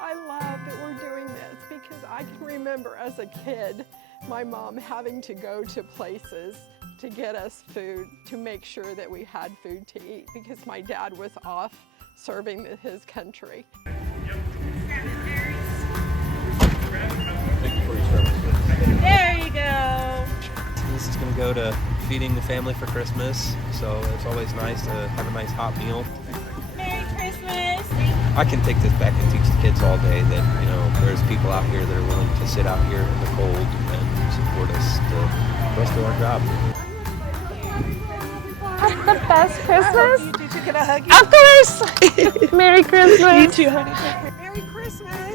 I love that we're doing this because I can remember as a kid my mom having to go to places to get us food to make sure that we had food to eat because my dad was off serving his country. There you go. This is going to go to feeding the family for Christmas, so it's always nice to have a nice hot meal. Merry Christmas. I can take this back and teach the kids all day that, you know, there's people out here that are willing to sit out here in the cold and support us for us to do our job. The best Christmas? Did you get a hug? Of course! Merry Christmas! You too, honey. Merry Christmas!